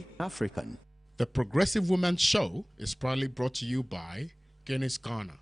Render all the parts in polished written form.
Truly African. The Progressive Women's Show is proudly brought to you by Guinness Ghana.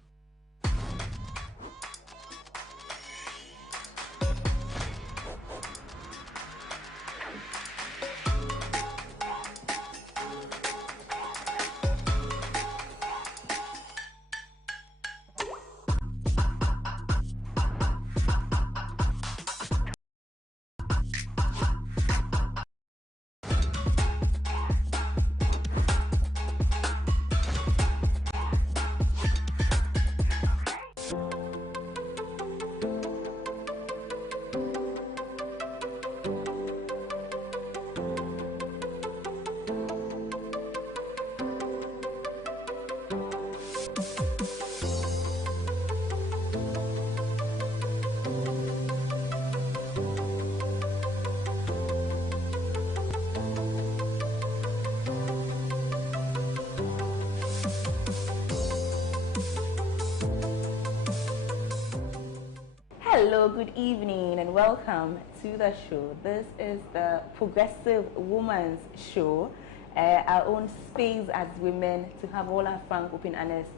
Hello, good evening and welcome to the show. This is the Progressive Woman's Show, our own space as women to have all our frank, open, honest,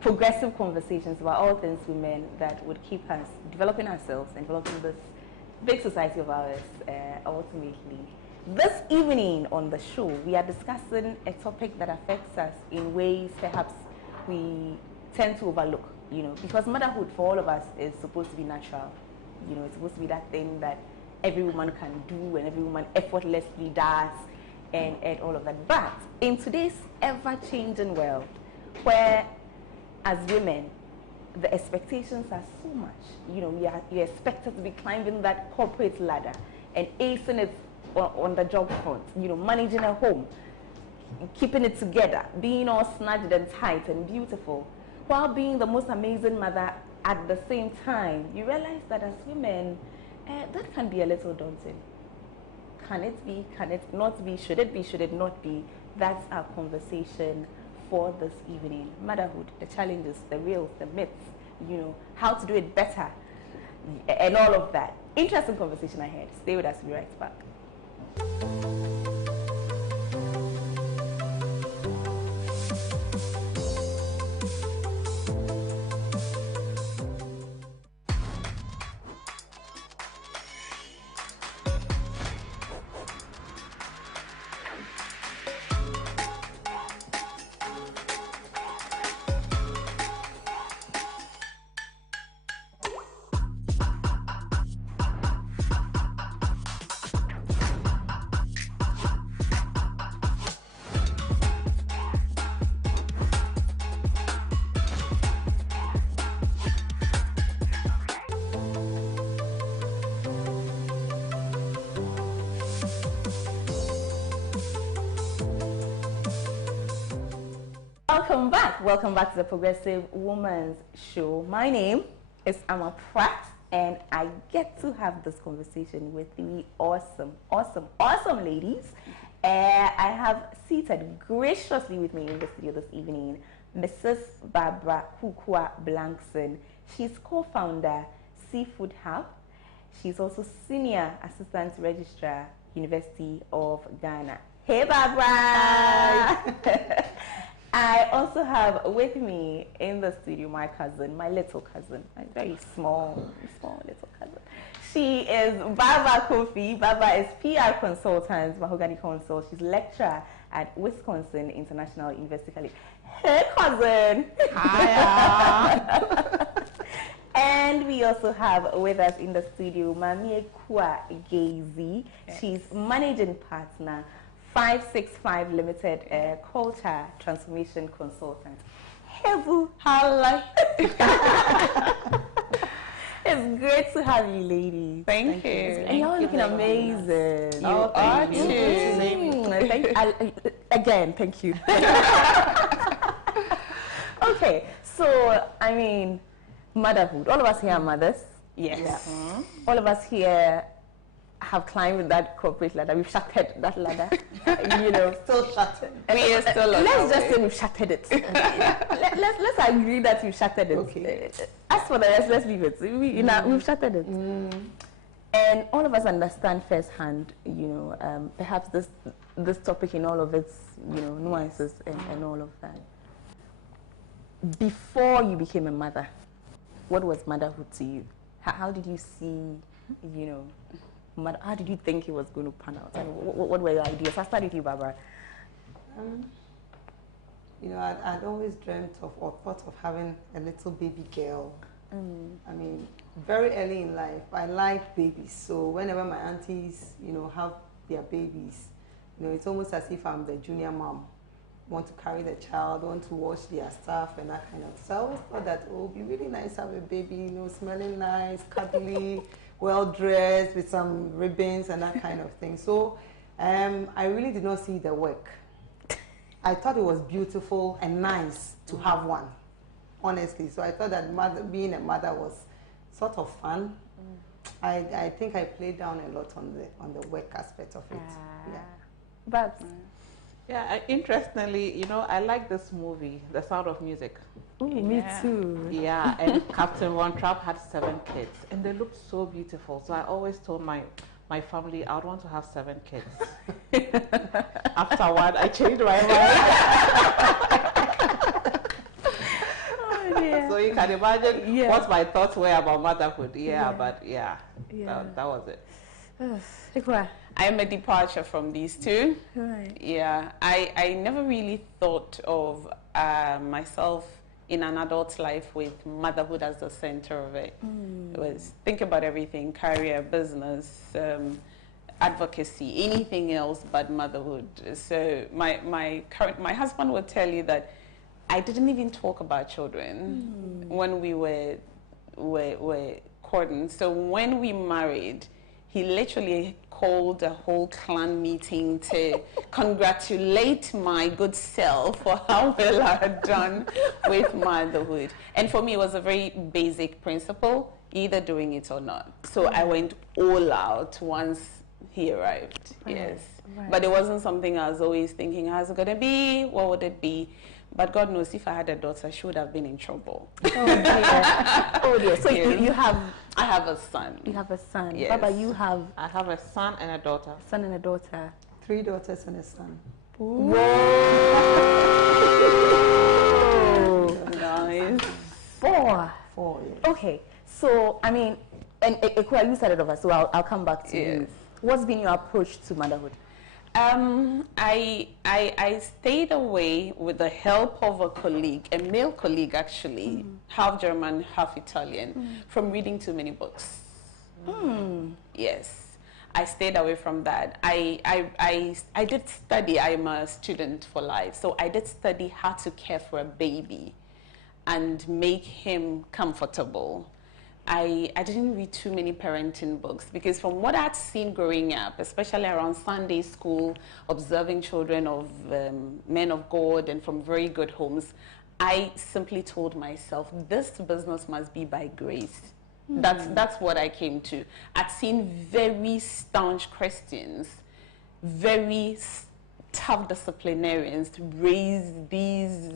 progressive conversations about all things women that would keep us developing ourselves and developing this big society of ours ultimately. This evening on the show, we are discussing a topic that affects us in ways perhaps we tend to overlook. Because motherhood for all of us is supposed to be natural. It's supposed to be that thing that every woman can do and every woman effortlessly does and all of that. But in today's ever-changing world, where as women, the expectations are so much. You're expected to be climbing that corporate ladder and acing it on the job front, managing a home, keeping it together, being all snatched and tight and beautiful, while being the most amazing mother at the same time. You realize that as women, that can be a little daunting. Can it be? Can it not be? Should it be? Should it not be? That's our conversation for this evening. Motherhood, the challenges, the reals, the myths, how to do it better, and all of that. Interesting conversation ahead. Stay with us, we'll be right back. Welcome back to the Progressive Woman's Show. My name is Pratt, and I get to have this conversation with the awesome ladies. I have seated graciously with me in the studio this evening, Mrs. Baaba Kukua Blankson. She's co-founder, Seafood Hub. She's also Senior Assistant Registrar, University of Ghana. Hey, Baaba! I also have with me in the studio my cousin, my little cousin, my very small little cousin. She is Baaba Coffie. Baaba is PR consultant, Mahogany consult. She's lecturer at Wisconsin International University. Hey, cousin! Hi. And we also have with us in the studio Maame Ekua Gaisie. Yes. She's managing partner, 565 Limited Culture Transformation Consultant. Hevu, hello. It's great to have you, ladies. Thank you. And you're looking amazing. You are too. Again, thank you. Okay, so I mean, motherhood. All of us here are mothers. Yes. Yeah. Mm-hmm. All of us here have climbed that corporate ladder. We've shattered that ladder. Still shattered. We are still. Let's just say we've shattered it. Let's agree that we've shattered it. Okay. As for the rest, let's leave it. We've shattered it. And all of us understand firsthand, perhaps this topic in all of its, nuances and all of that. Before you became a mother, what was motherhood to you? How did you see, how did you think it was going to pan out? And what were your ideas? I'll start with you, Barbara. I'd always dreamt of or thought of having a little baby girl. I mean, very early in life, I like babies. So whenever my aunties, have their babies, it's almost as if I'm the junior mom. Want to carry the child, want to wash their stuff and that kind of. So I always thought that it would be really nice to have a baby, smelling nice, cuddly, well dressed with some ribbons and that kind of thing. So I really did not see the work. I thought it was beautiful and nice to have one, honestly. So I thought that being a mother was sort of fun. I think I played down a lot on the work aspect of it. Yeah. Babs. Yeah, interestingly, I like this movie, The Sound of Music. Ooh, me too. Yeah, and Captain Von Trapp had 7 kids, and they looked so beautiful. So I always told my family I would want to have 7 kids. Afterward, I changed my mind. Oh, dear. So you can imagine what my thoughts were about motherhood. But that was it. Ekua. I'm a departure from these two. Right. Yeah, I never really thought of myself in an adult life with motherhood as the center of it. It was think about everything, career, business, advocacy, anything else but motherhood. So my husband would tell you that I didn't even talk about children when we were courting. So when we married, he literally called a whole clan meeting to congratulate my good self for how well I had done with motherhood. And for me, it was a very basic principle, either doing it or not. So I went all out once he arrived, yes. Right. But it wasn't something I was always thinking, how's it going to be? What would it be? But God knows, if I had a daughter, she would have been in trouble. Oh dear. Oh dear. So you have... I have a son. You have a son. Yes. Baba, you have... I have a son and a daughter. Son and a daughter. 3 daughters and a son. Whoa! Nice. 4. 4, yes. Okay. So, I mean, and Ekua, you started over, so I'll come back to you. What's been your approach to motherhood? I stayed away with the help of a colleague, a male colleague actually, half German, half Italian, from reading too many books. Yes, I stayed away from that. I did study. I'm a student for life, so I did study how to care for a baby and make him comfortable. I didn't read too many parenting books because from what I'd seen growing up, especially around Sunday school, observing children of men of God and from very good homes, I simply told myself, this business must be by grace. That's what I came to. I'd seen very staunch Christians, very tough disciplinarians raise these,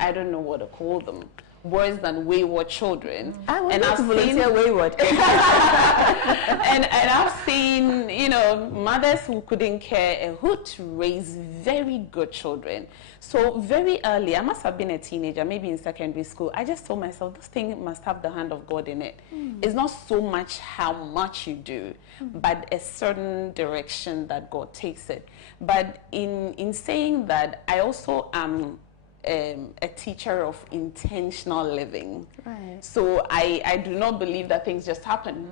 I don't know what to call them, worse than wayward children. I would not volunteer wayward. and I've seen, mothers who couldn't care a hoot to raise very good children. So very early, I must have been a teenager, maybe in secondary school, I just told myself, this thing must have the hand of God in it. It's not so much how much you do, but a certain direction that God takes it. But in saying that, I also am a teacher of intentional living. Right. So I do not believe that things just happen.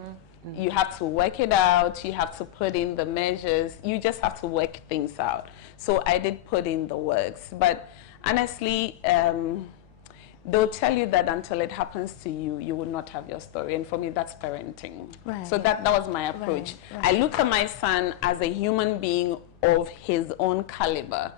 You have to work it out, you have to put in the measures, you just have to work things out. So I did put in the works. But honestly, they'll tell you that until it happens to you, you will not have your story. And for me, that's parenting. Right. So that was my approach. Right. I looked at my son as a human being of his own caliber,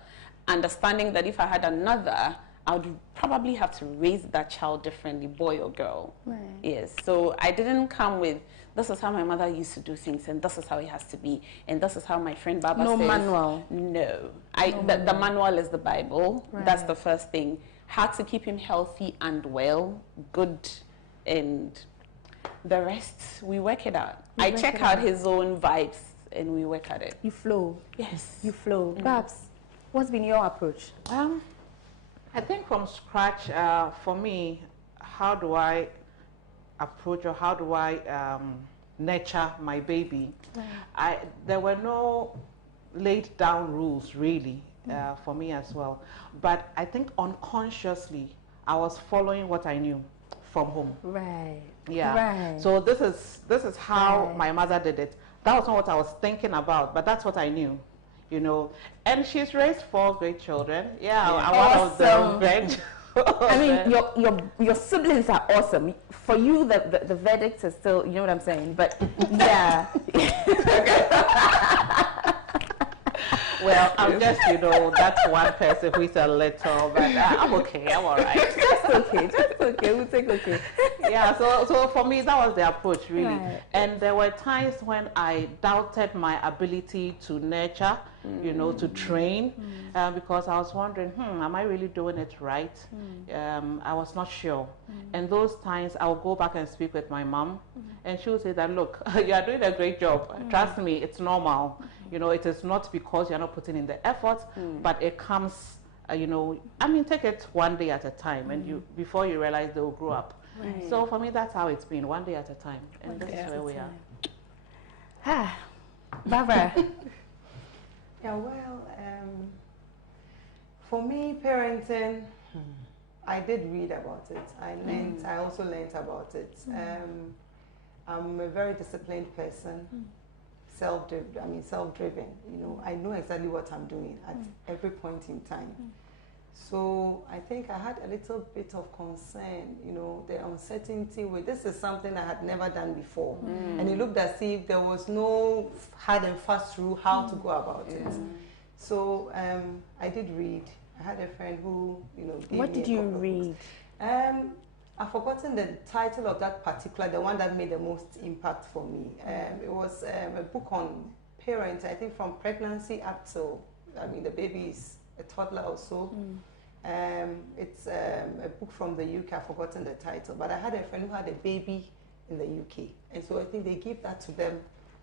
understanding that if I had another, I would probably have to raise that child differently, boy or girl. Right. Yes, so I didn't come with, this is how my mother used to do things, and this is how it has to be, and this is how my friend Baba says. No manual. No. The manual is the Bible. Right. That's the first thing. How to keep him healthy and well, good, and The rest, we work it out. I check out his own vibes and we work at it. You flow. Yes. You flow. Babs, what's been your approach? I think from scratch, for me, how do I approach or how do I nurture my baby? There were no laid down rules really for me as well. But I think unconsciously, I was following what I knew from home. Right. Yeah. Right. So this is how my mother did it. That was not what I was thinking about, but that's what I knew, you know. And she's raised 4 great children. Yeah, one of them great. I mean, your siblings are awesome. For you, the verdict is still, you know what I'm saying? But yeah. Well, I'm just, you know, that's one person who is a little, but I'm okay, I'm all right. Just okay, we'll take okay. Yeah, so for me, that was the approach, really. Right. And there were times when I doubted my ability to nurture, you know, to train, because I was wondering, am I really doing it right? I was not sure. And those times, I would go back and speak with my mom, and she would say that, look, you are doing a great job. Trust me, it's normal. You know, it is not because you're not putting in the effort, but it comes, you know, I mean, take it one day at a time, and before you realize they will grow up. Right. So for me, that's how it's been, one day at a time, and this is where we are. Ah, Barbara. Yeah, well, for me, parenting, I did read about it. I also learned about it. I'm a very disciplined person. Self-driven. You know, I know exactly what I'm doing at every point in time. So I think I had a little bit of concern, you know, the uncertainty with this is something I had never done before. And it looked as if there was no hard and fast rule how to go about it. So I did read. I had a friend who, you know, gave What me did a you couple of read? books. I've forgotten the title of that particular, the one that made the most impact for me. It was a book on parenting, I think from pregnancy up till, I mean, the baby is a toddler or so. It's a book from the UK, I've forgotten the title, but I had a friend who had a baby in the UK. And so I think they give that to them,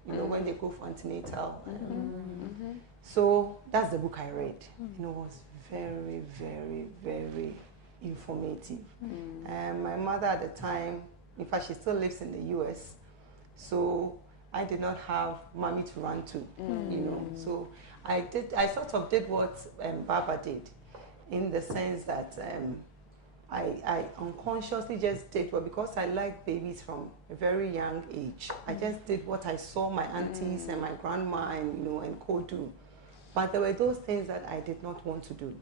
you know, when they go for antenatal. So that's the book I read. You know, it was very, very, very informative. My mother at the time, in fact, she still lives in the US, so I did not have mommy to run to, you know. So I sort of did what Baaba did, in the sense that I unconsciously just did well, because I like babies from a very young age. I just did what I saw my aunties and my grandma and, you know, and co do. But there were those things that I did not want to do.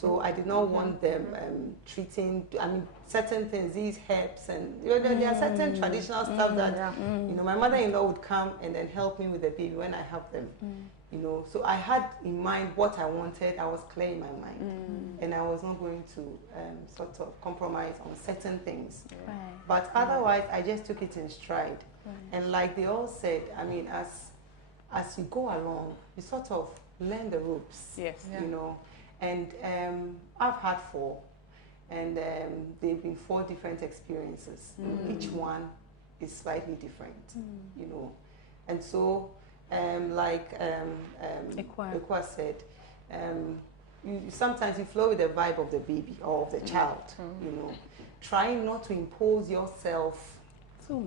So I did not want them treating, I mean, certain things, these herbs, and you know, there are certain traditional stuff that, you know, my mother-in-law would come and then help me with the baby when I have them. You know, so I had in mind what I wanted. I was clear in my mind, and I was not going to sort of compromise on certain things. But otherwise, I just took it in stride. And like they all said, I mean, as you go along, you sort of learn the ropes. Yes. You know. And I've had 4, and they've been 4 different experiences. Each one is slightly different, you know. And so, like Ekua said, sometimes you flow with the vibe of the baby or of the child, you know, trying not to impose yourself too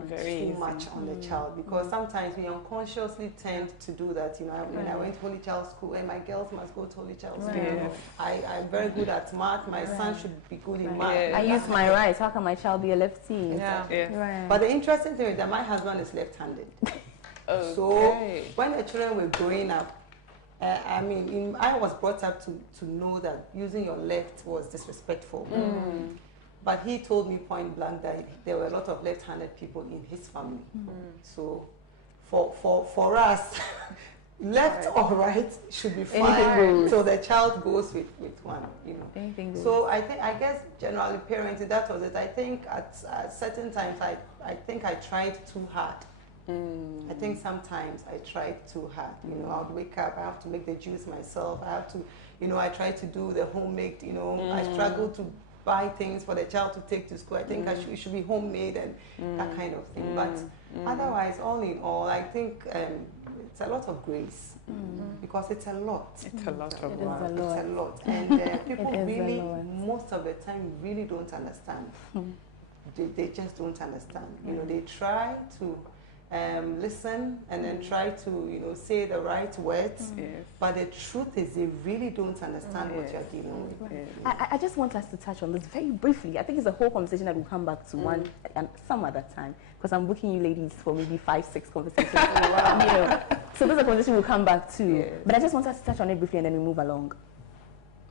much on the child, because sometimes we unconsciously tend to do that. You know, when I went to Holy Child School, and my girls must go to Holy Child School. You know, I'm very good at math. My son should be good in math. I use my right. How can my child be a lefty? But the interesting thing is that my husband is left-handed. So when the children were growing up, I mean, I was brought up to know that using your left was disrespectful. But he told me point blank that there were a lot of left-handed people in his family. So for us, left or right should be fine. So the child goes with one, you know. So I guess generally parenting, that was it. I think at certain times I think I tried too hard. I think sometimes I tried too hard. You know, I would wake up, I have to make the juice myself. I have to, you know, I try to do the homemade, you know, I struggle to buy things for the child to take to school. I think it should be homemade and that kind of thing. But otherwise, all in all, I think it's a lot of grace because it's a lot. It's a lot of work. It is a lot. It's a lot. And people really, most of the time, really don't understand. They just don't understand. You know, they try to listen and then try to, say the right words. But the truth is they really don't understand what you're dealing with. I just want us to touch on this very briefly. I think it's a whole conversation that we'll come back to one and some other time, because I'm booking you ladies for maybe 5-6 conversations. So this is a conversation we'll come back to. But I just want us to touch on it briefly and then we move along.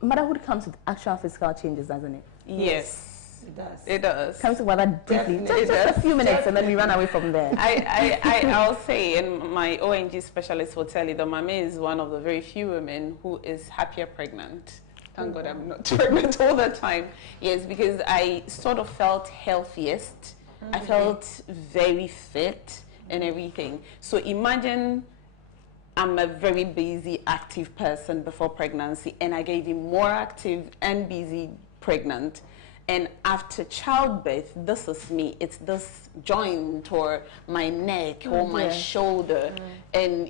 Motherhood comes with actual physical changes, doesn't it? Yes. It does. It does. Can we talk about that briefly? Just a few minutes and then we run away from there. I'll say, and my ONG specialist will tell you that Maame is one of the very few women who is happier pregnant. Thank God I'm not pregnant all the time. Yes, because I sort of felt healthiest. I felt very fit and everything. So imagine I'm a very busy, active person before pregnancy, and I get even more active and busy pregnant. And after childbirth, this is me. It's this joint or my neck or my shoulder. And,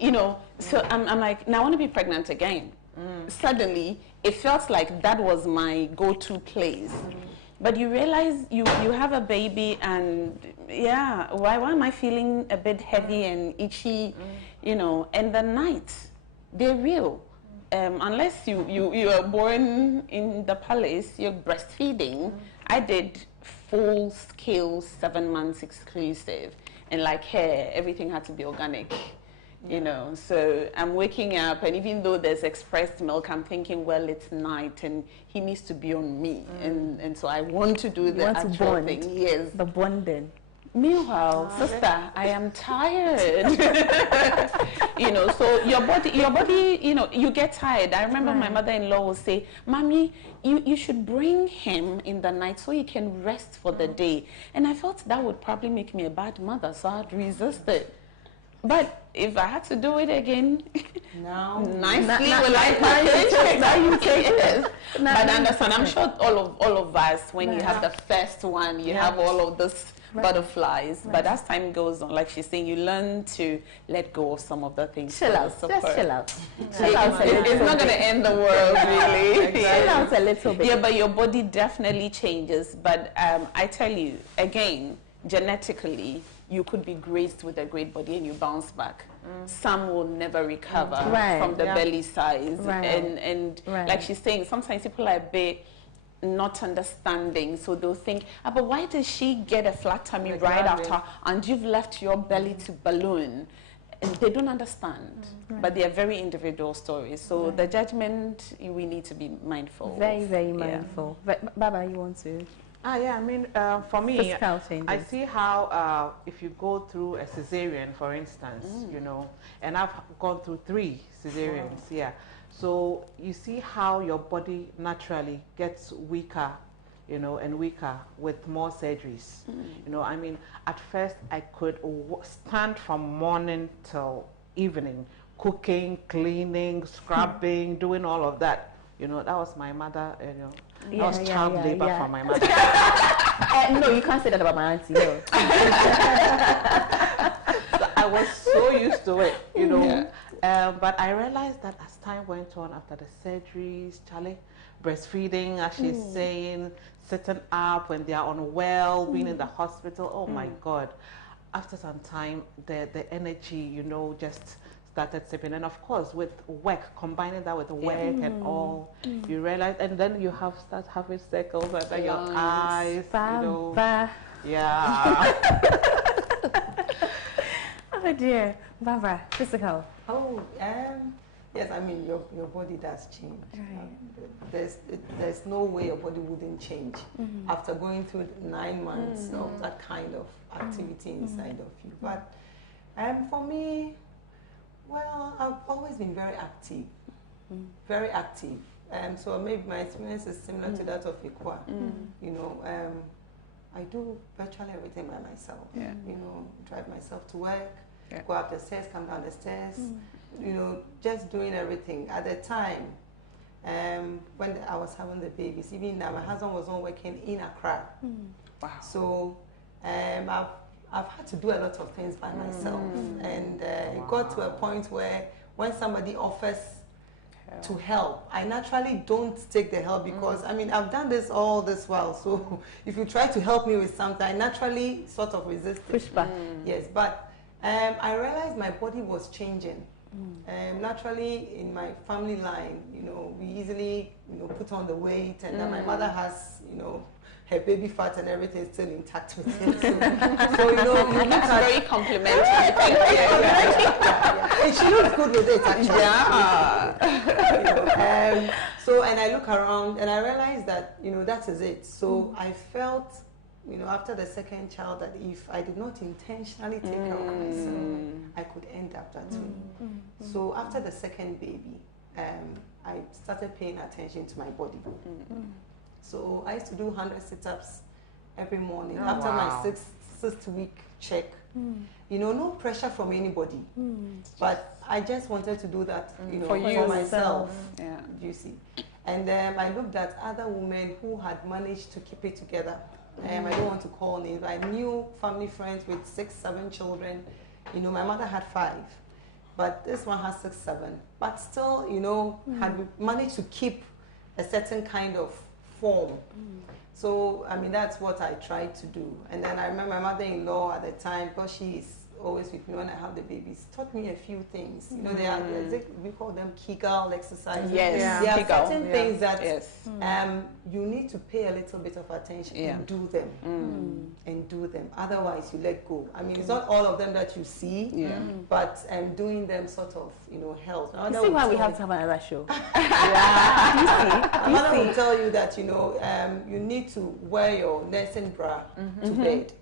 so I'm like, now I want to be pregnant again. Suddenly, it felt like that was my go-to place. But you realize you have a baby and, why am I feeling a bit heavy and itchy, and the nights, they're real. Unless you are born in the palace, you're breastfeeding. I did full scale 7 months exclusive, and like hair, everything had to be organic, So I'm waking up, and even though there's expressed milk, I'm thinking, well, it's night, and he needs to be on me, and so I want to do the actual thing. Yes, the bonding. Meanwhile, sister, I am tired. So your body, you get tired. I remember my mother-in-law would say, Mommy, you should bring him in the night so he can rest for the day. And I felt that would probably make me a bad mother, so I'd resist it. But if I had to do it again, now you take it. But understand, I'm sure all of us, when you have the first one, you have all of this butterflies. But as time goes on, like she's saying, you learn to let go of some of the things. Chill out. Just chill out. It's not going to end the world, really. Chill out a little bit. Yeah, but your body definitely changes. But I tell you, again, genetically, you could be graced with a great body and you bounce back. Some will never recover from the belly size. And like she's saying, sometimes people are a bit not understanding, so they'll think, but why does she get a flat tummy right after and you've left your belly to balloon? And they don't understand, but they are very individual stories. So the judgment, we need to be mindful. Very, very mindful. Baba, you want to? For me, I see how if you go through a cesarean, for instance, and I've gone through 3 cesareans, so you see how your body naturally gets weaker, and weaker with more surgeries. At first I could stand from morning till evening, cooking, cleaning, scrubbing, doing all of that. That was my mother, that was child labor for my mother. No, you can't say that about my auntie. No. So I was so used to it, but I realized that as time went on, after the surgeries, breastfeeding, as she's saying, sitting up when they are unwell, being in the hospital, oh my God. After some time, the energy, just started sipping. And of course, with work, combining that with work and all, you realize, and then you start having circles under your eyes, Oh dear. Barbara, physical. Yes, your body does change. There's no way your body wouldn't change after going through 9 months of that kind of activity inside of you. But for me, well, I've always been very active, very active. So maybe my experience is similar to that of Ekua. I do virtually everything by myself. Drive myself to work, go up the stairs, come down the stairs. Just doing everything. At the time, when I was having the babies. Even now, my husband was not working in Accra. Wow. So I've had to do a lot of things by myself. And it got to a point where when somebody offers to help, I naturally don't take the help because, I mean, I've done this all this while. So if you try to help me with something, I naturally sort of resist it. Push back. Yes, but I realized my body was changing. Naturally, in my family line, you know, we easily, you know, put on the weight, and then my mother has, you know, her baby fat and everything still intact with it. So you know, you look That's at very complimentary. Thank you. and she looks good with it, actually. Yeah. You know, so, and I look around and I realized that, you know, that is it. So I felt, you know, after the second child, that if I did not intentionally take care of myself, I could end up that way. So after the second baby, I started paying attention to my body. So I used to do 100 sit-ups every morning after my sixth week check. You know, no pressure from anybody, but I just wanted to do that, you know, for myself. Yeah. You see, and I looked at other women who had managed to keep it together. I don't want to call names. I knew family friends with 6, 7 children. You know, my mother had 5, but this one has 6, 7. But still, you know, had managed to keep a certain kind of form. So, I mean, that's what I tried to do. And then I remember my mother-in-law at the time, because she is always with me when I have the babies, taught me a few things. You know, they are, we call them Kegel exercises. Yes. There are Kegel. certain things that Yes. you need to pay a little bit of attention and do them. And do them. Otherwise, you let go. I mean, it's not all of them that you see, but doing them sort of, you know, helps. You see why we have to have another show? My mother will tell you that, you know, you need to wear your nursing bra to bed.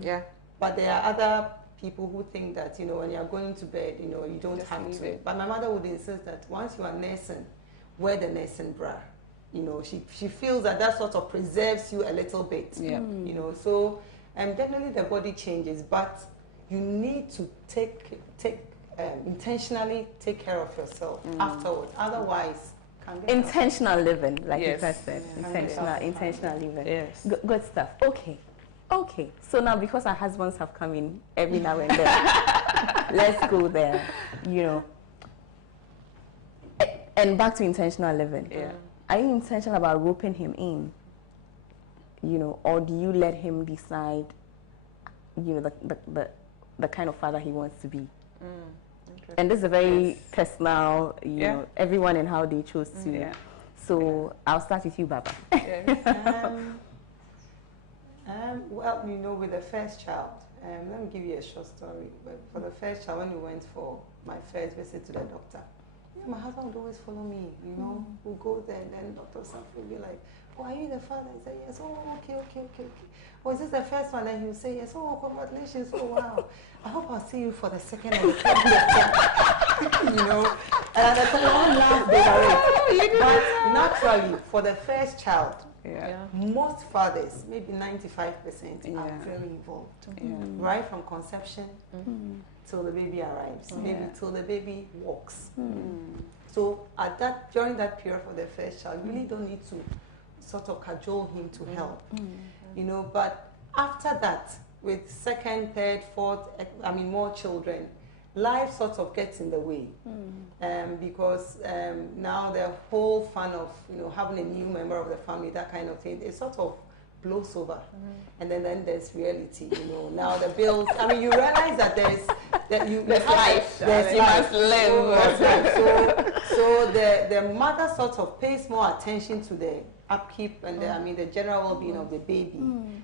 Yeah. But there are other people who think that, you know, when you're going to bed, you know, you don't Just have leave to. it. But my mother would insist that once you are nursing, wear the nursing bra. You know, she feels that that sort of preserves you a little bit. Yeah. You know, so definitely the body changes, but you need to intentionally take care of yourself afterwards. Otherwise, can't get Intentional living, like you Yes. first said. Intentional living. Yes. Good stuff. Okay. So now, because our husbands have come in every now and then, let's go there. You know, and back to intentional living. Yeah. Are you intentional about roping him in? You know, or do you let him decide? You know, the kind of father he wants to be. And this is a very personal, you know, everyone and how they chose to. Yeah. So I'll start with you, Baaba. Well, you know, with the first child, let me give you a short story. But for the first child, when we went for my first visit to the doctor, my husband would always follow me, you know. We'll go there, and then Dr. Saf will be like, oh, are you the father? I say, yes. Oh, okay. Oh, is this the first one? And he'll say, yes. Oh, congratulations. Oh, wow. I hope I'll see you for the second and the third. You know. And at the time, I won't laugh over it. But naturally, for the first child, most fathers, maybe 95%, are very involved. Right from conception till the baby arrives, maybe till the baby walks. So during that period for the first child, you really don't need to sort of cajole him to help, you know. But after that, with second, third, fourth, I mean more children, life sort of gets in the way, because now the whole fun of, you know, having a new member of the family, that kind of thing, it sort of blows over, and then there's reality. You know, now the bills. I mean, you realize that there's life. There's you must live. So the mother sort of pays more attention to the upkeep and the general well-being of the baby,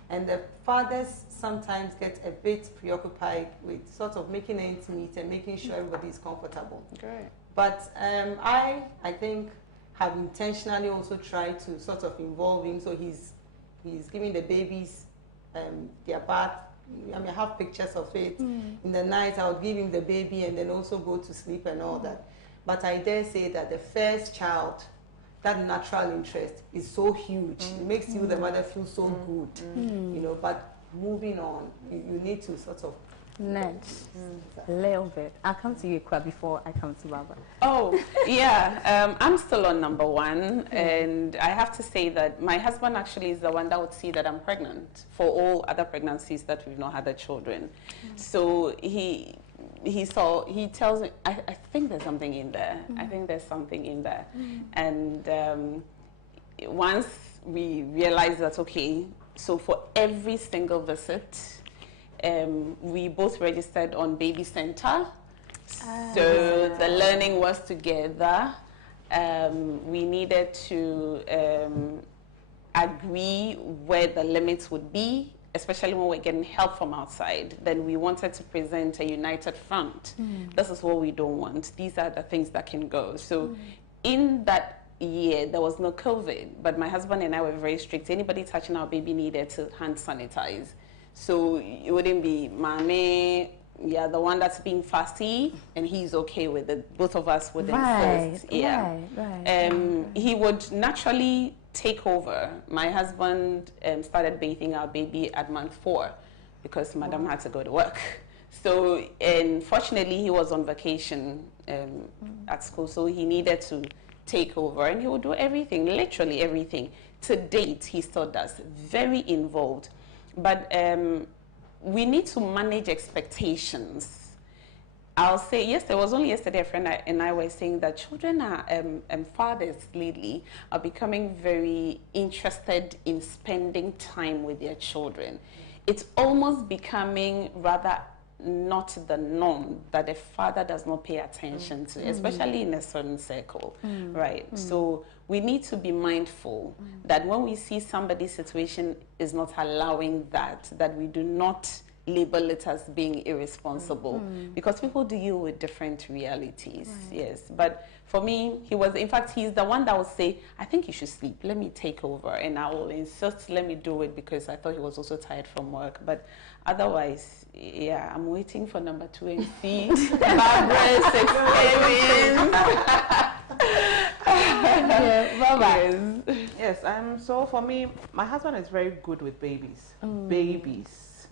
and the fathers sometimes get a bit preoccupied with sort of making ends meet and making sure everybody is comfortable. Great. But I think have intentionally also tried to sort of involve him, so he's giving the babies their bath. I mean, I have pictures of it. In the night, I would give him the baby and then also go to sleep and all that. But I dare say that the first child, that natural interest is so huge. It makes you, the mother, feel so good, you know. But moving on, you need to sort of Next, a little bit. I'll come to you, Ekua, before I come to Baaba. Oh, yeah. I'm still on number one. And I have to say that my husband actually is the one that would see that I'm pregnant for all other pregnancies that we've not had the children. So he tells me, I think there's something in there. I think there's something in there. And once we realized that, okay, so for every single visit, we both registered on Baby Center. So the learning was together. We needed to agree where the limits would be, especially when we're getting help from outside. Then we wanted to present a united front. This is what we don't want. These are the things that can go. So in that year, there was no COVID, but my husband and I were very strict. Anybody touching our baby needed to hand sanitize. So it wouldn't be Maame, yeah, the one that's being fussy, and he's okay with it. Both of us would insist. Yeah. He would naturally take over. My husband started bathing our baby at month 4 because Madam had to go to work. So, unfortunately, he was on vacation at school, so he needed to take over, and he would do everything, literally everything. To date, he still does. Very involved. But we need to manage expectations. I'll say, yes, there was only yesterday a friend and I were saying that children are, and fathers lately are becoming very interested in spending time with their children. It's almost becoming rather not the norm that a father does not pay attention to, especially in a certain circle, right? So we need to be mindful that when we see somebody's situation is not allowing that we do not label it as being irresponsible, because people deal with different realities. Yes, but for me, in fact, he's the one that would say, I think you should sleep, let me take over, and I will insist, let me do it, because I thought he was also tired from work. But otherwise, yeah, I'm waiting for number 2 and see Barbara's experience. Yes, so for me, my husband is very good with babies. Babies.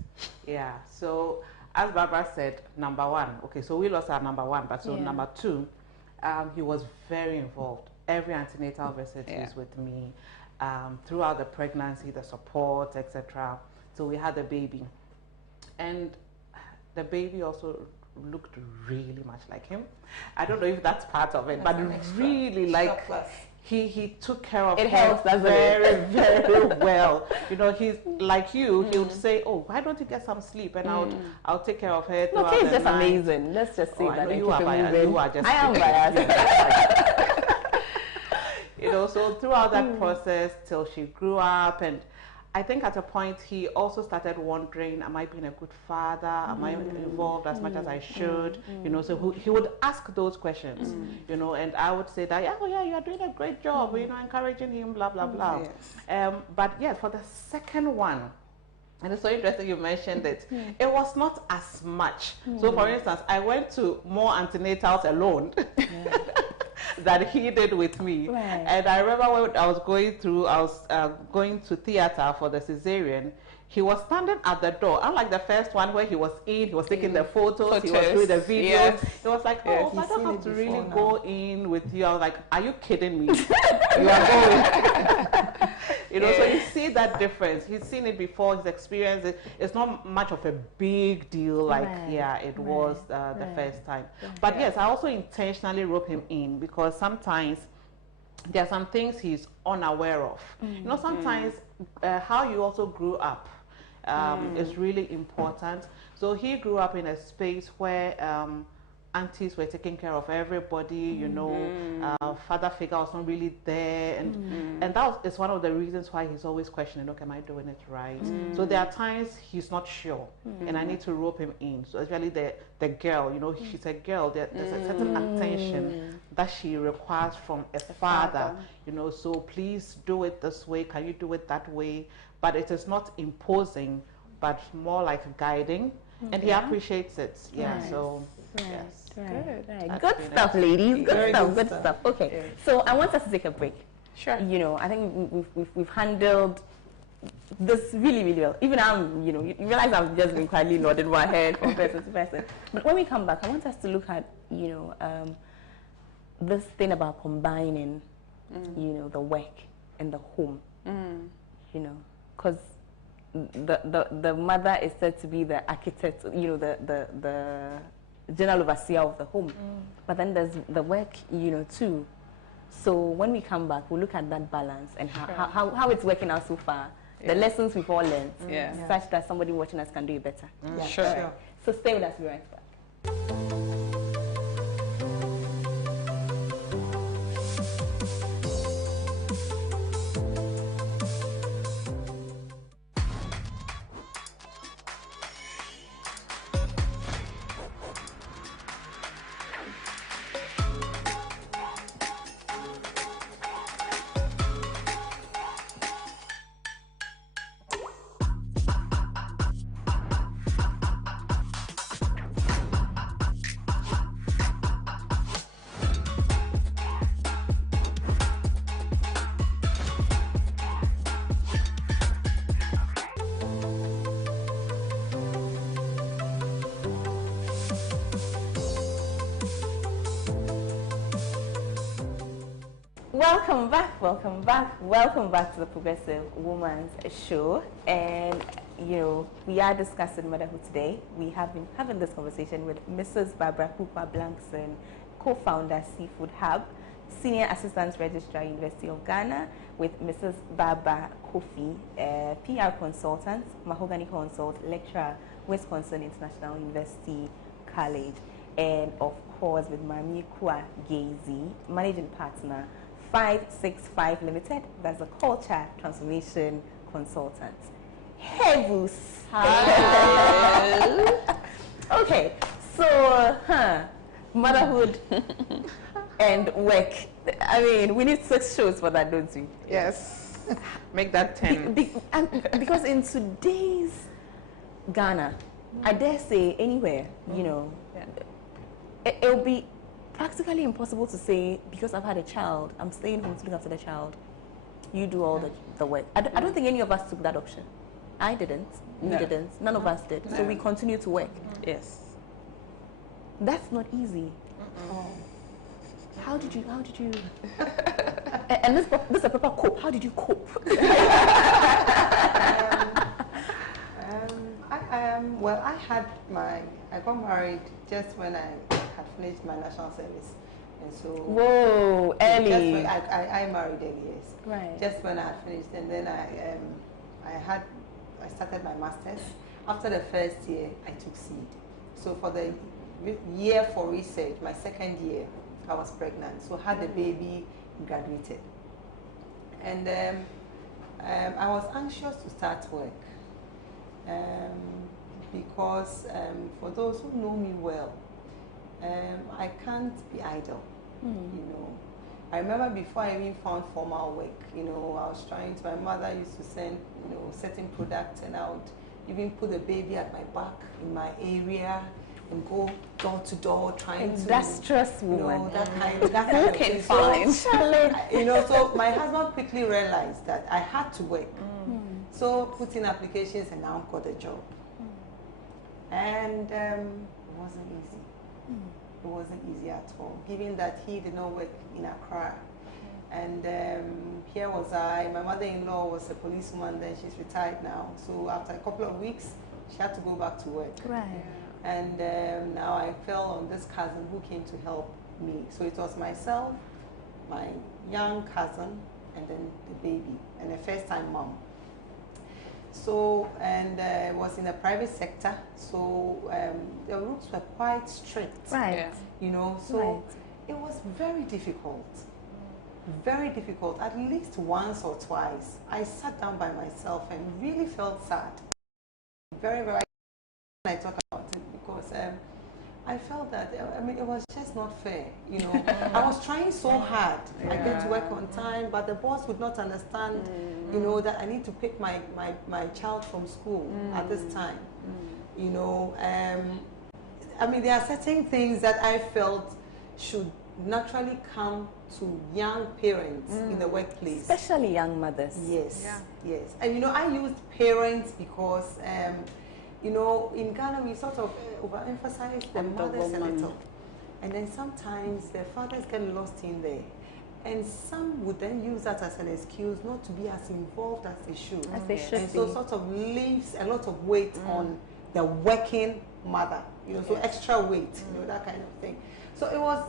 Yeah, so as Barbara said, number 1. Okay, so we lost our number 1, but so number 2, he was very involved. Every antenatal visit is with me. Throughout the pregnancy, the support, etc. So we had the baby. And the baby also looked really much like him. I don't know if that's part of it, but really like he took care of her very, very well. You know, he's like you, he would say, oh, why don't you get some sleep? And I'll take care of her. No, he's just amazing. Let's just say that. You are biased. You are just I am biased. You know, so throughout that process till she grew up, and I think at a point he also started wondering, am I being a good father? Am I involved as much as I should? You know, so he would ask those questions, you know, and I would say that, yeah, you are doing a great job, you know, encouraging him, blah, blah, blah. Yes. But yeah, for the second one, and it's so interesting you mentioned it, it was not as much. So for instance, I went to more antenatals alone. That he did with me. And I remember when I was going to theater for the cesarean, he was standing at the door, unlike the first one where he was taking the photos, he was doing the videos. He was like, oh, I don't have to really go in with you. I was like, are you kidding me? You are going. You know, so you see that difference. He's seen it before, his experience. It's not much of a big deal like, it was the first time. But yes, I also intentionally rope him in because sometimes there are some things he's unaware of. You know, sometimes how you also grew up is really important. So he grew up in a space where aunties were taking care of everybody, you know, father figure was not really there, and that is one of the reasons why he's always questioning, okay, am I doing it right? So there are times he's not sure, and I need to rope him in. So especially the girl, you know, she's a girl, there's a certain attention that she requires from a father, you know, so please do it this way, can you do it that way? But it is not imposing, but more like guiding, and he appreciates it. So yes. Right. Good stuff, ladies. Good stuff. Okay, so I want us to take a break. Sure. You know, I think we've handled this really, really well. Even I'm, you realize I've just been quietly nodding my head from person to person. But when we come back, I want us to look at, this thing about combining, the work and the home, because the mother is said to be the architect, the general overseer of the home. But then there's the work, too. So when we come back, we'll look at that balance and how it's working out so far. The lessons we've all learned, such that somebody watching us can do it better. Yeah, sure. So stay with us, we'll be right back. Welcome back to the Progressive Woman's Show. And we are discussing motherhood today. We have been having this conversation with Mrs. Barbara Kukua Blankson, co-founder Seafood Hub, Senior Assistant Registrar, University of Ghana, with Mrs. Baaba Coffie, PR consultant, Mahogany consult, lecturer, Wisconsin International University College, and of course with Maame Ekua, Gaisie, managing partner, 565 Limited. That's a culture transformation consultant. Hey, Boos. Okay, so motherhood and work. I mean, we need 6 shows for that, don't we? Yes. Make that 10. Because in today's Ghana, I dare say anywhere, it'll be practically impossible to say, because I've had a child, I'm staying home to look after the child. You do all the work. I don't think any of us took that option. I didn't. You didn't. None of us did. No. So we continue to work. Yes. That's not easy. How did you? And this is a proper cope. How did you cope? Well, I got married just when I had finished my national service, and so. Whoa, early. I married early, yes. Right. Just when I had finished, and then I started my masters. After the first year, I took seed. So for the year for research, my second year, I was pregnant. So had the baby, graduated, and I was anxious to start work. Because for those who know me well, I can't be idle, I remember before I even found formal work, I was trying to, my mother used to send, certain products, and I would even put the baby at my back in my area and go door to door trying to. Industrious woman. That kind of thing. So my husband quickly realized that I had to work. So put in applications and now got a job. And it wasn't easy. It wasn't easy at all, given that he did not work in Accra. And here was I. My mother-in-law was a policewoman, then she's retired now. So after a couple of weeks, she had to go back to work. Right. And now I fell on this cousin who came to help me. So it was myself, my young cousin, and then the baby, and a first-time mom. So, and was in the private sector, so the rules were quite strict. Right. So it was very difficult. Very difficult. At least once or twice, I sat down by myself and really felt sad. Very, very. I talk about it because I felt that it was just not fair. I was trying so hard. I get to work on time, but the boss would not understand. That I need to pick my child from school at this time. There are certain things that I felt should naturally come to young parents in the workplace. Especially young mothers. Yes, Yeah. yes. And I used parents because, in Ghana we sort of overemphasize the mothers a little. And then sometimes the fathers get lost in there. And some would then use that as an excuse not to be as involved as they should. As they should and be. so sort of leaves a lot of weight on the working mother, so extra weight, that kind of thing. So it was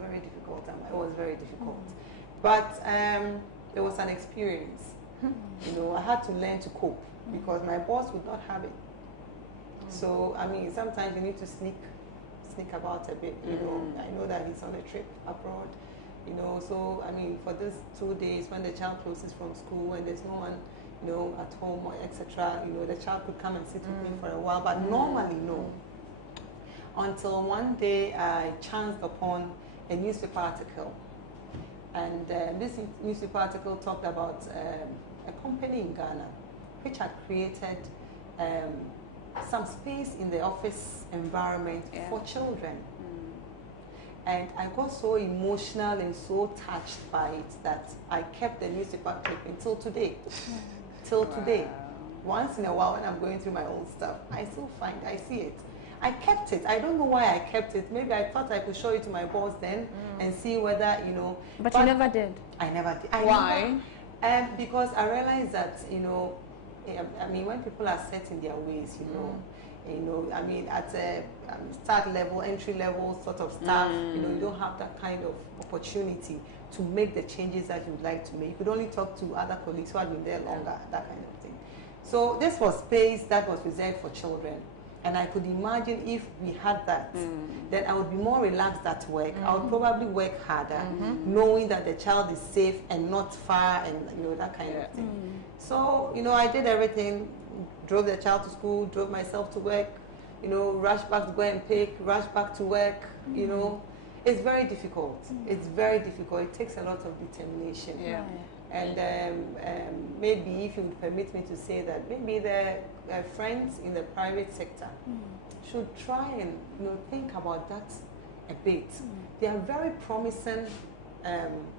very difficult. It was very difficult, but it was an experience. I had to learn to cope because my boss would not have it. So I mean, sometimes you need to sneak about a bit. I know that he's on a trip abroad. So I mean, for these 2 days when the child closes from school and there's no one at home or etc., the child could come and sit with me for a while, but normally no. Until one day I chanced upon a newspaper article, and this newspaper article talked about a company in Ghana which had created some space in the office environment for children. And I got so emotional and so touched by it that I kept the newspaper clip until today. Till today. Once in a while when I'm going through my old stuff, I see it. I kept it. I don't know why I kept it. Maybe I thought I could show it to my boss then and see whether, But you never did. I never did. Why? Because I realized that, I mean, when people are set in their ways, I mean, at a start level, entry level sort of staff, you don't have that kind of opportunity to make the changes that you would like to make. You could only talk to other colleagues who had been there longer, that kind of thing. So this was space that was reserved for children. And I could imagine if we had that, then I would be more relaxed at work. I would probably work harder, knowing that the child is safe and not far, and that kind of thing. So I did everything, drove the child to school, drove myself to work, rushed back to go and pick, rushed back to work. It's very difficult. It's very difficult. It takes a lot of determination. Yeah. And maybe if you would permit me to say that, maybe the friends in the private sector should try and think about that a bit. There are very promising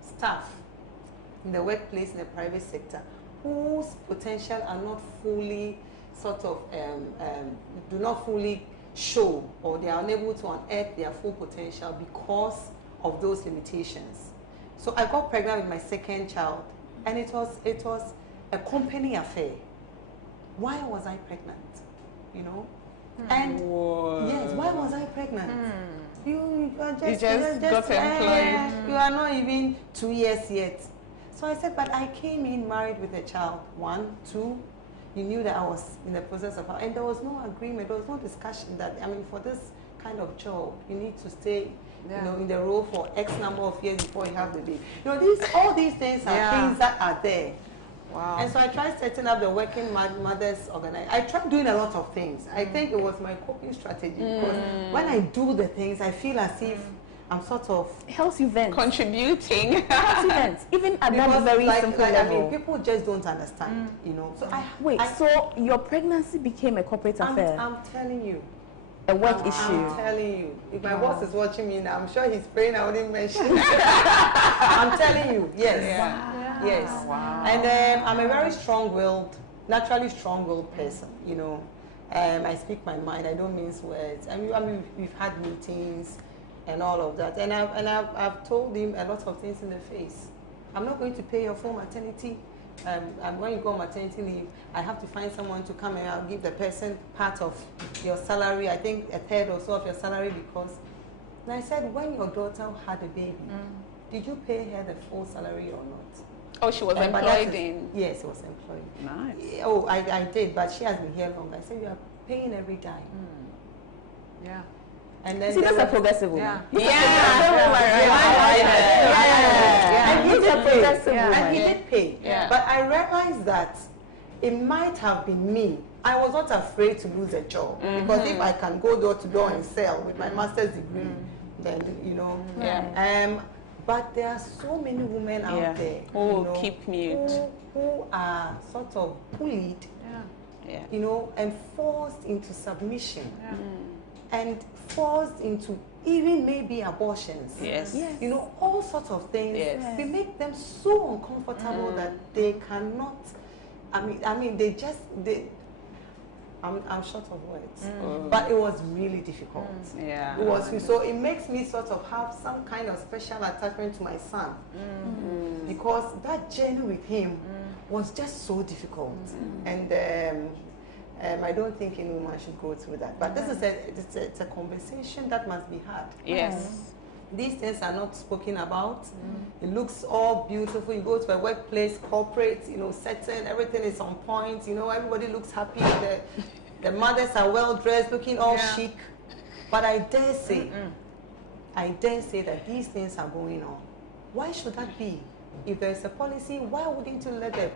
staff in the workplace in the private sector whose potential are not fully do not fully show, or they are unable to unearth their full potential because of those limitations. So I got pregnant with my second child, and it was a company affair. Why was I pregnant? And yes, why was I pregnant? You just got employed. You are not even 2 years yet. So I said, but I came in married with a child. 1, 2. You knew that I was in the process of, and there was no agreement, there was no discussion that, I mean, for this kind of job, you need to stay, in the role for X number of years before you have the baby. All these things are things that are there. Wow. And so I tried setting up the Working Mothers Organization. I tried doing a lot of things. I think it was my coping strategy, because when I do the things, I feel as if I'm sort of... It helps you vent. Contributing. It helps you vent. Even at that very simple level. I mean, people just don't understand, So so your pregnancy became a corporate affair? I'm telling you. A work issue? I'm telling you. If my boss is watching me now, I'm sure he's praying I wouldn't mention it. I'm telling you, yes. Yeah. Yes. Wow. And I'm a very naturally strong-willed person, I speak my mind. I don't mince words. I mean, we've had meetings and all of that. And I've told him a lot of things in the face. I'm not going to pay your full maternity. And when you go on maternity leave, I have to find someone to come and I'll give the person part of your salary, I think a third or so of your salary, because... And I said, when your daughter had a baby, did you pay her the full salary or not? Oh, she was employed in... Yes, she was employed. Nice. Oh, I did, but she has been here longer. I said, you are paying every dime. Yeah. And then See, that's a progressive woman. And he did pay. Yeah. And he did pay. Yeah. But I realized that it might have been me. I was not afraid to lose a job, because if I can go door to door and sell with my master's degree, then but there are so many women out there Keep mute. who are sort of bullied, and forced into submission, and forced into even maybe abortions. Yes. You know, all sorts of things. Yes. We make them so uncomfortable that they cannot, I'm short of words. But it was really difficult. Yeah. It was, so it makes me sort of have some kind of special attachment to my son. Because that journey with him was just so difficult. And I don't think any woman should go through that. But this is it's a conversation that must be had. Yes. These things are not spoken about. It looks all beautiful. You go to a workplace, corporate, you know, setting, everything is on point. You know, everybody looks happy. The mothers are well dressed, looking all chic. But I dare say that these things are going on. Why should that be? If there's a policy, why wouldn't you let the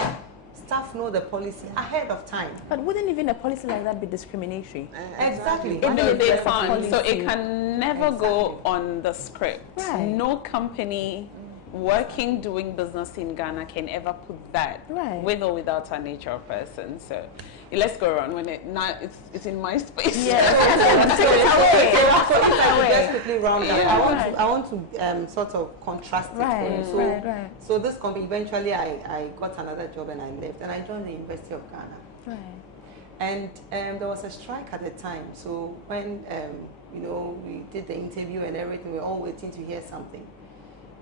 staff know the policy ahead of time? But wouldn't even a policy like that be discriminatory? Exactly. No, they can't. So it can never go on the script. Right. No company working, doing business in Ghana can ever put that with or without an HR person. So let's go around when it's in my space. Yeah. So if I just quickly round up, I want to sort of contrast it. So this company, eventually I got another job and I left and I joined the University of Ghana. And there was a strike at the time. So when you know, we did the interview and everything, we were all waiting to hear something.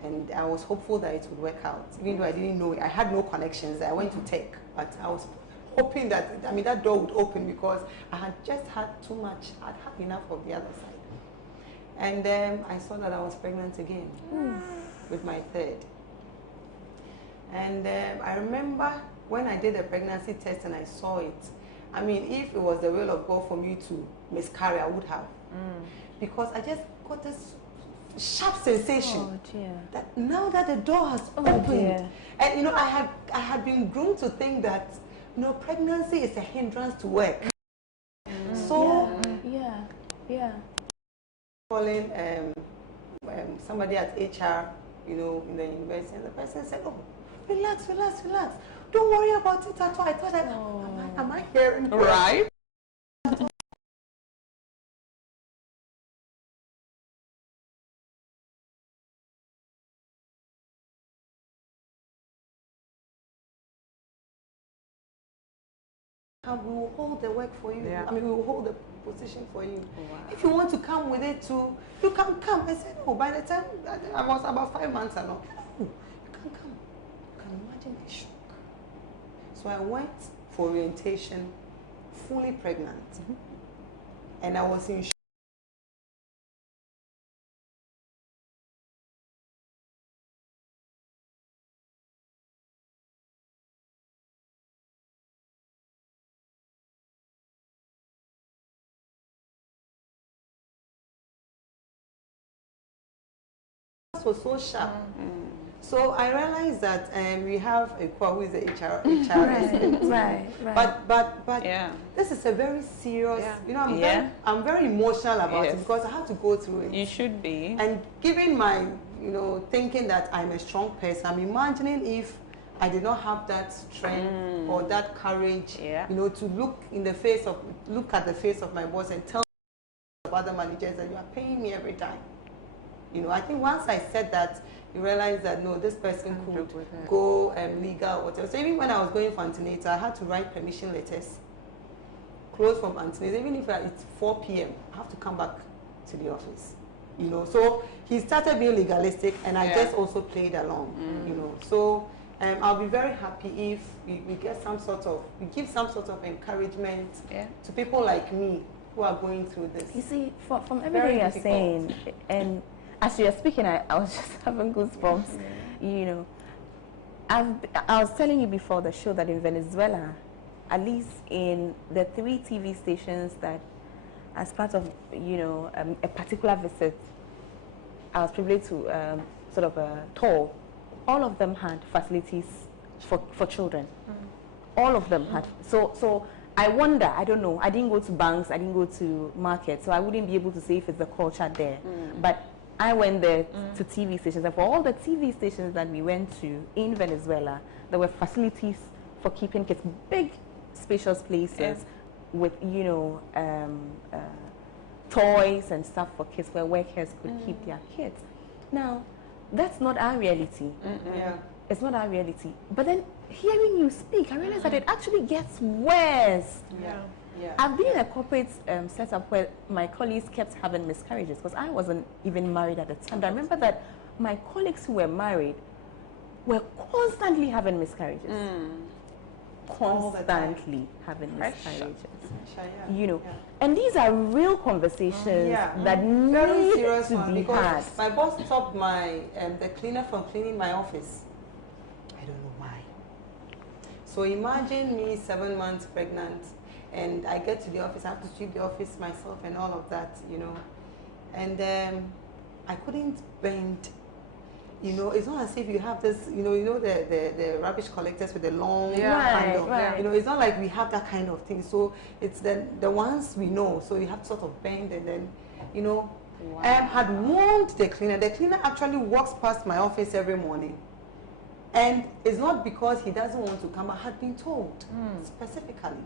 And I was hopeful that it would work out, even though I didn't know it. I had no connections. I went to tech, but I was hoping that, I mean, that door would open because I had just had too much. I'd had enough of the other side. And I saw that I was pregnant again with my third. And I remember when I did a pregnancy test and I saw it, I mean, if it was the will of God for me to miscarry, I would have. Because I just got this sharp sensation that now that the door has opened, and you know, I had been groomed to think that, you know, pregnancy is a hindrance to work. So calling somebody at HR, you know, in the university, and the person said, "Oh, relax, don't worry about it at all." I thought, am I hearing right? We will hold the work for you. I mean, we will hold the position for you. If you want to come with it too, you can come. I said, no, by the time I was about 5 months along, no, you can come. You can imagine the shock. So I went for orientation, fully pregnant. And I was in shock. Was so sharp. So I realized that we have Ekua, who is the HR but this is a very serious, you know, I'm very emotional about it because I have to go through it. You should be. And given my, you know, thinking that I'm a strong person, I'm imagining if I did not have that strength or that courage, you know, to look at the face of my boss and tell other managers that you are paying me every time. You know, I think once I said that, you realize that no, this person could go legal or whatever. So even when I was going for antenatal, I had to write permission letters, close from antenatal. Even if it's 4 p.m., I have to come back to the office. You know, so he started being legalistic, and I just also played along. You know, so I'll be very happy if we get some sort of, we give some sort of encouragement to people like me who are going through this. You see, from everything you're saying, and as you were speaking, I was just having goosebumps. You know, I was telling you before the show that in Venezuela, at least in the 3 TV stations that, as part of, you know, a particular visit, I was privileged to sort of tour. All of them had facilities for children. All of them had. So I wonder, I don't know, I didn't go to banks, I didn't go to markets, so I wouldn't be able to say if it's the culture there. But I went there to TV stations, and for all the TV stations that we went to in Venezuela, there were facilities for keeping kids, big, spacious places with, you know, toys and stuff for kids where workers could keep their kids. Now, that's not our reality. Yeah. It's not our reality. But then hearing you speak, I realized that it actually gets worse. Yeah. Yeah. I've been in a corporate setup where my colleagues kept having miscarriages because I wasn't even married at the time. But I remember that my colleagues who were married were constantly having miscarriages. Constantly having miscarriages. You know, and these are real conversations that very need serious to one be because had. my boss stopped my the cleaner from cleaning my office. I don't know why. So imagine me 7 months pregnant, and I get to the office. I have to sweep the office myself and all of that, you know. And I couldn't bend. You know, it's not as if you have this, you know the rubbish collectors with the long handle. Right. You know, it's not like we have that kind of thing. So it's the ones we know. So you have to sort of bend and then, you know. Had warned the cleaner. The cleaner actually walks past my office every morning. And it's not because he doesn't want to come. I had been told specifically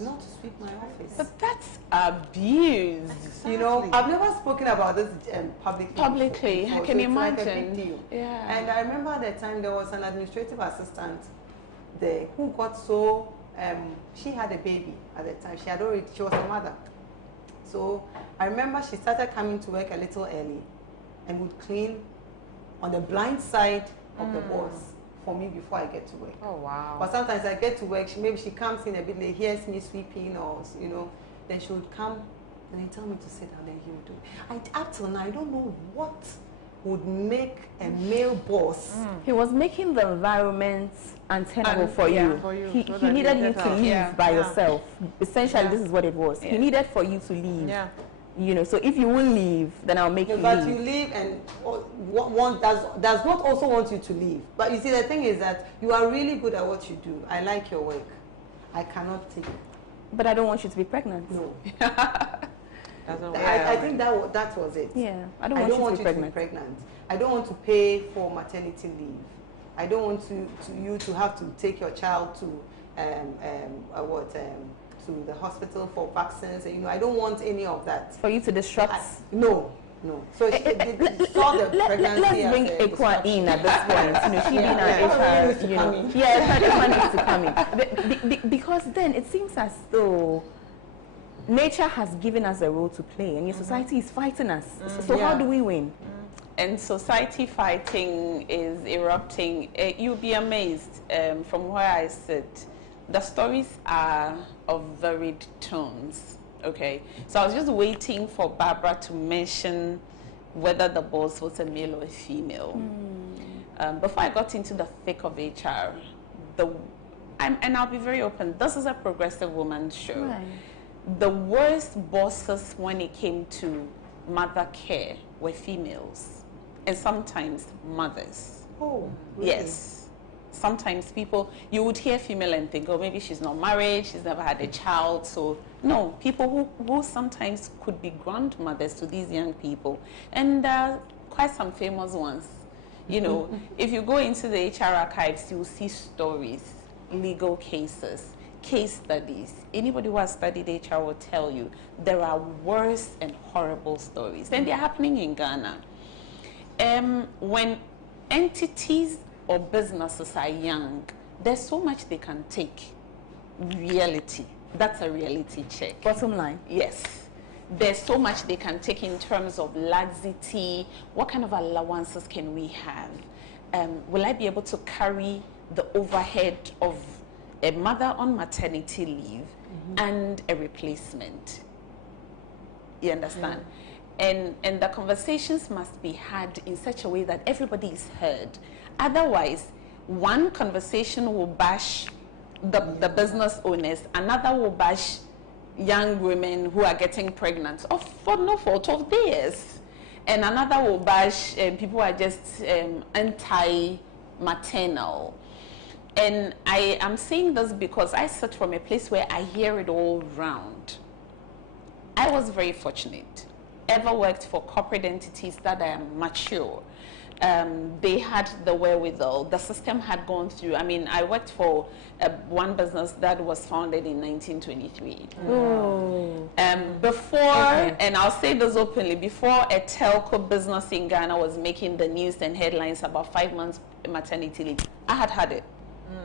not to sweep my office. But that's abuse. Exactly. You know, I've never spoken about this publicly. I can so imagine. It's like a big deal. Yeah. And I remember at the time there was an administrative assistant there who got so, she had a baby at the time. She was a mother. So I remember she started coming to work a little early and would clean on the blind side of the boss for me before I get to work. Oh, wow. But sometimes I get to work, maybe she comes in a bit late, hears me sweeping or, you know, then she would come and then tell me to sit down and he would do it. Up till now, I don't know what would make a male boss. He was making the environment untenable for you. He needed you to leave by yourself. Essentially, this is what it was. He needed for you to leave. You know, so if you will leave, then I'll make you but leave. you leave and one does not also want you to leave. But you see, the thing is that you are really good at what you do. I like your work. I cannot take it. But I don't want you to be pregnant. No. I think that was it. Yeah, I don't want you to be pregnant. I don't want to pay for maternity leave. I don't want you to have to take your child to to the hospital for vaccines. You know, I don't want any of that. For you to disrupt? No. So let's bring Ekua in at this point. You know, she being our HR. You know, Ekua needs to come in because then it seems as though nature has given us a role to play, and your society is fighting us. So how do we win? And society fighting is erupting. You'll be amazed from where I sit. The stories are of varied tones. Okay, so I was just waiting for Barbara to mention whether the boss was a male or a female. Before I got into the thick of HR, and I'll be very open, this is a progressive woman's show. Right. The worst bosses when it came to mother care were females, and sometimes mothers. Oh, really? Yes. Sometimes you would hear female and think, oh, maybe she's not married, she's never had a child. So, no, people who sometimes could be grandmothers to these young people. And quite some famous ones. You know, if you go into the HR archives, you'll see stories, legal cases, case studies. Anybody who has studied HR will tell you there are worse and horrible stories. And they're happening in Ghana. When entities or businesses are young, there's so much they can take. Reality. That's a reality check. Bottom line. Yes. There's so much they can take in terms of laxity. What kind of allowances can we have? Will I be able to carry the overhead of a mother on maternity leave and a replacement? You understand? And the conversations must be had in such a way that everybody is heard. Otherwise, one conversation will bash the business owners, another will bash young women who are getting pregnant for no fault of theirs, and another will bash people who are just anti-maternal. And I am saying this because I sit from a place where I hear it all round. I was very fortunate. Ever worked for corporate entities that are mature. they had the wherewithal. The system had gone through. I mean, I worked for one business that was founded in 1923. Before, and I'll say this openly, before a telco business in Ghana was making the news and headlines about 5 months maternity leave, I had it.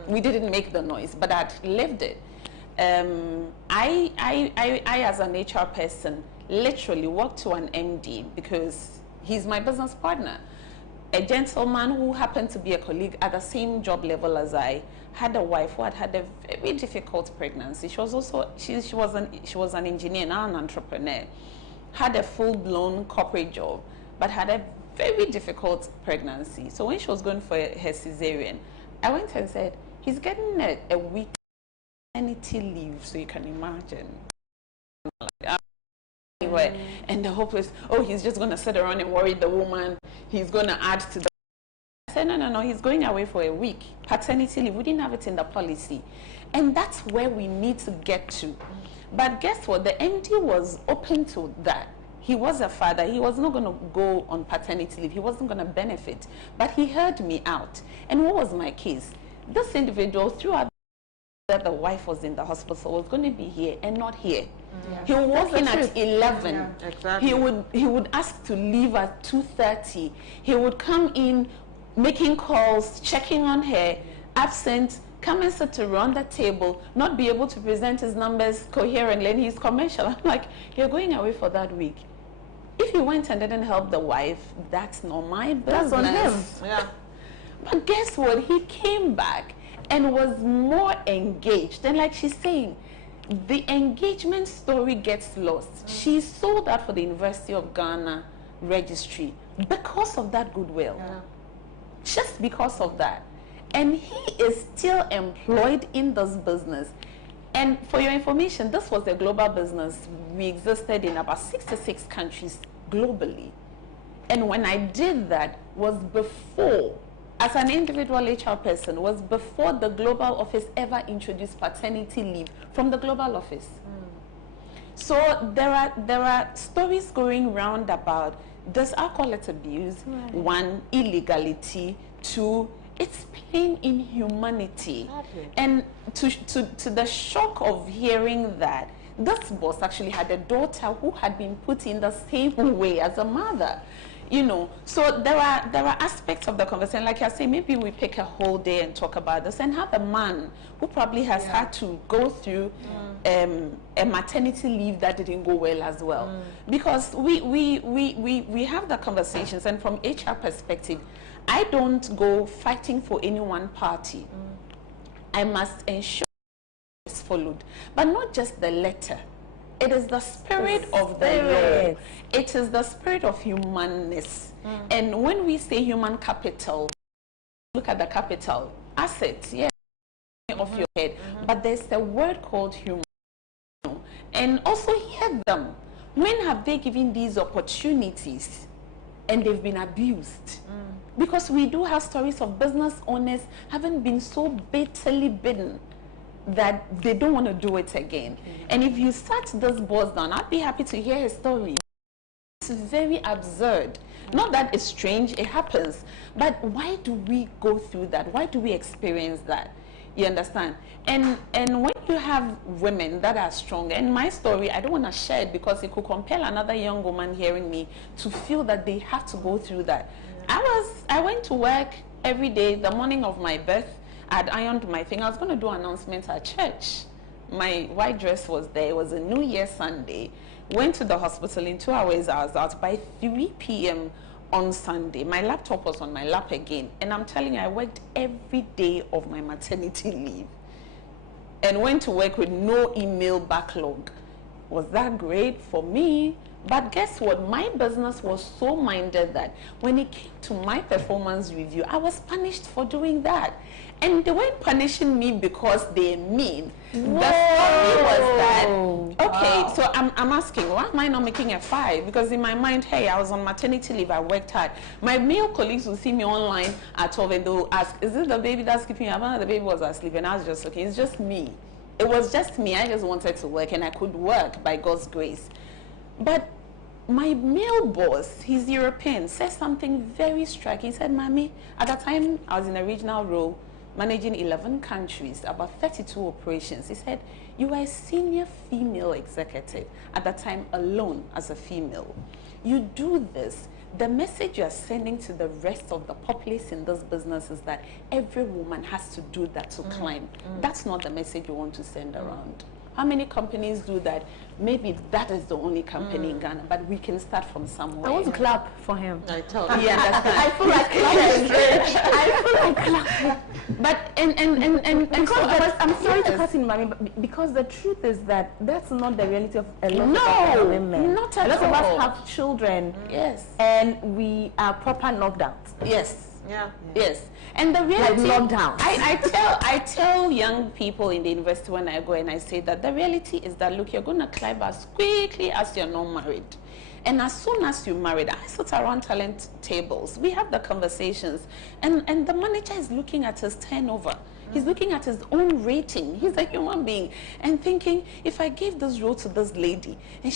We didn't make the noise, but I'd lived it. I as an HR person, literally walked to an MD because he's my business partner. A gentleman who happened to be a colleague at the same job level as I had a wife who had a very difficult pregnancy. She was also she was an engineer, now an entrepreneur. Had a full-blown corporate job, but had a very difficult pregnancy. So when she was going for her cesarean, I went and said, he's getting a week maternity leave, so you can imagine. And the hope is, oh, he's just going to sit around and worry the woman. He's going to add to the... I said, no, he's going away for a week. Paternity leave, we didn't have it in the policy. And that's where we need to get to. But guess what? The MD was open to that. He was a father. He was not going to go on paternity leave. He wasn't going to benefit. But he heard me out. And what was my case? This individual, throughout that the wife was in the hospital, was going to be here and not here. He would walk in at 11. Yeah, exactly. He would ask to leave at 2:30. He would come in, making calls, checking on her, absent, come and sit around the table, not be able to present his numbers coherently, and he's commercial. I'm like, you're going away for that week. If he went and didn't help the wife, that's not my business. That's on him. Yeah. But guess what? He came back and was more engaged. And like she's saying, the engagement story gets lost. She sold out for the University of Ghana registry because of that goodwill. Yeah. Just because of that. And he is still employed in this business. And for your information, this was a global business. We existed in about 66 countries globally. And when I did that was before, as an individual HR person, was before the global office ever introduced paternity leave from the global office. So there are stories going round about this alcohol abuse, one, illegality, two, it's pain in humanity. And to the shock of hearing that, this boss actually had a daughter who had been put in the same way as a mother. You know, so there are aspects of the conversation, like I say, maybe we pick a whole day and talk about this, and have a man who probably has had to go through a maternity leave that didn't go well as well. Because we have the conversations, and from HR perspective, I don't go fighting for any one party. I must ensure it's followed, but not just the letter. It is the spirit of the law. It is the spirit of humanness. And when we say human capital, look at the capital, assets, yeah, off your head. But there's a word called human. And also hear them. When have they given these opportunities and they've been abused? Because we do have stories of business owners having been so bitterly bitten that they don't want to do it again. And if you sat this boss down, I'd be happy to hear his story. It's very absurd. Not that it's strange, it happens. But why do we go through that? Why do we experience that? You understand? And when you have women that are strong, and my story, I don't want to share it because it could compel another young woman hearing me to feel that they have to go through that. I went to work every day, the morning of my birth. I'd ironed my thing. I was going to do announcements at church. My white dress was there. It was a New Year Sunday. Went to the hospital. In 2 hours, I was out. By 3 p.m. on Sunday, my laptop was on my lap again. And I'm telling you, I worked every day of my maternity leave. And went to work with no email backlog. Was that great? For me? But guess what? My business was so minded that when it came to my performance review, I was punished for doing that. And they weren't punishing me because they're mean. Whoa. The story was that, okay, so I'm asking, why am I not making a 5? Because in my mind, hey, I was on maternity leave, I worked hard. My male colleagues will see me online at 12 and they'll ask, is this the baby that's keeping you? The baby was asleep, and I was just, okay, it's just me. It was just me. I just wanted to work, and I could work by God's grace. But my male boss, he's European, said something very striking. He said, Maame, at that time I was in a regional role, managing 11 countries, about 32 operations. He said, you are a senior female executive, at that time alone as a female. You do this, the message you are sending to the rest of the populace in this business is that every woman has to do that to climb. That's not the message you want to send around. How many companies do that? Maybe that is the only company in Ghana, but we can start from somewhere. I want to clap for him. I tell you. Yeah, I feel like clapping. I feel like clapping. But and Because I'm sorry to yes. cut in, Mommy, but because the truth is that that's not the reality of a lot No, of women. not at a lot of all. us have children, Yes. and we are proper knocked out. Yes. Yeah. Yes. And the reality, Like lockdown. I tell young people in the university when I go and I say that the reality is that, look, you're going to climb as quickly as you're not married. And as soon as you're married, I sit around talent tables. We have the conversations. And the manager is looking at his turnover. He's looking at his own rating. He's a human being and thinking, if I give this role to this lady, and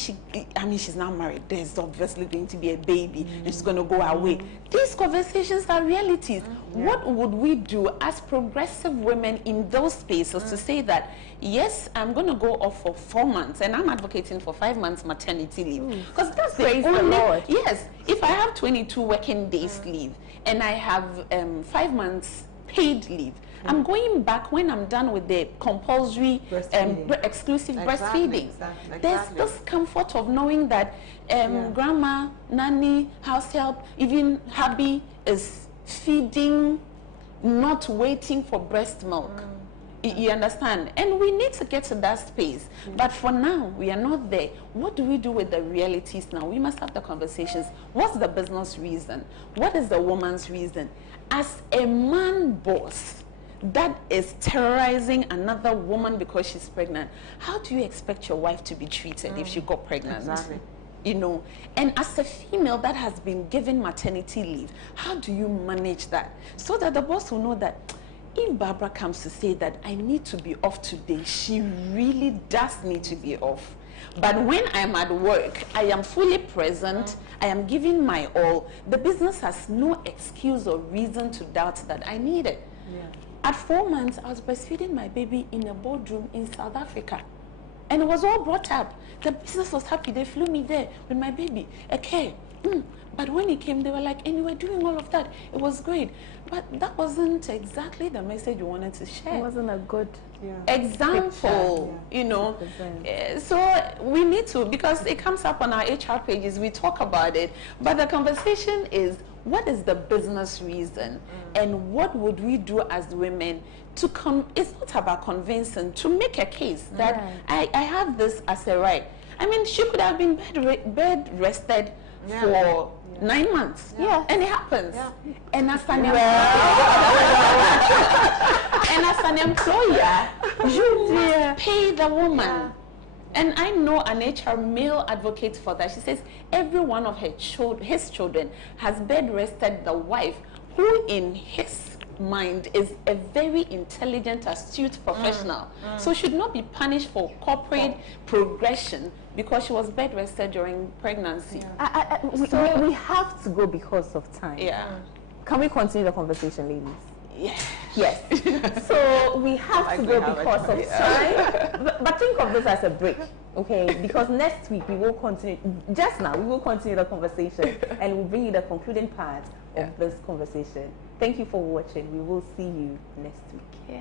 she's not married, there's obviously going to be a baby, and she's going to go away. These conversations are realities. What would we do as progressive women in those spaces to say that, yes, I'm going to go off for 4 months, and I'm advocating for 5 months maternity leave. Because that's the Praise the only, Lord. yes, if I have 22 working days leave, and I have 5 months paid leave, I'm going back when I'm done with the compulsory exclusive breastfeeding. Exactly. There's this comfort of knowing that grandma, nanny, house help, even hubby is feeding, not waiting for breast milk. You understand? And we need to get to that space. But for now, we are not there. What do we do with the realities now? We must have the conversations. What's the business reason? What is the woman's reason? As a man boss that is terrorizing another woman because she's pregnant, how do you expect your wife to be treated if she got pregnant? Exactly. You know, and as a female that has been given maternity leave, how do you manage that? So that the boss will know that if Barbara comes to say that I need to be off today, she really does need to be off. But when I'm at work, I am fully present, I am giving my all. The business has no excuse or reason to doubt that I need it. At 4 months, I was breastfeeding my baby in a boardroom in South Africa. And it was all brought up. The business was happy. They flew me there with my baby. Okay. But when he came, they were like, and you were doing all of that. It was great. But that wasn't exactly the message we wanted to share. It wasn't a good example, you know. So we need to, because it comes up on our HR pages, we talk about it. But the conversation is, what is the business reason? And what would we do as women to it's not about convincing, to make a case that I have this as a right. I mean, she could have been bed rested for 9 months. And it happens. And as an employer, you must pay the woman. And I know an HR male advocate for that. She says every one of his children has bed rested the wife, who in his mind is a very intelligent, astute professional. So should not be punished for corporate progression because she was bed rested during pregnancy. We have to go because of time. Can we continue the conversation, ladies? Yes. So we have to go because of time. But think of this as a break, okay? Because next week we will continue. Just now we will continue the conversation and we'll bring you the concluding part of this conversation. Thank you for watching. We will see you next week.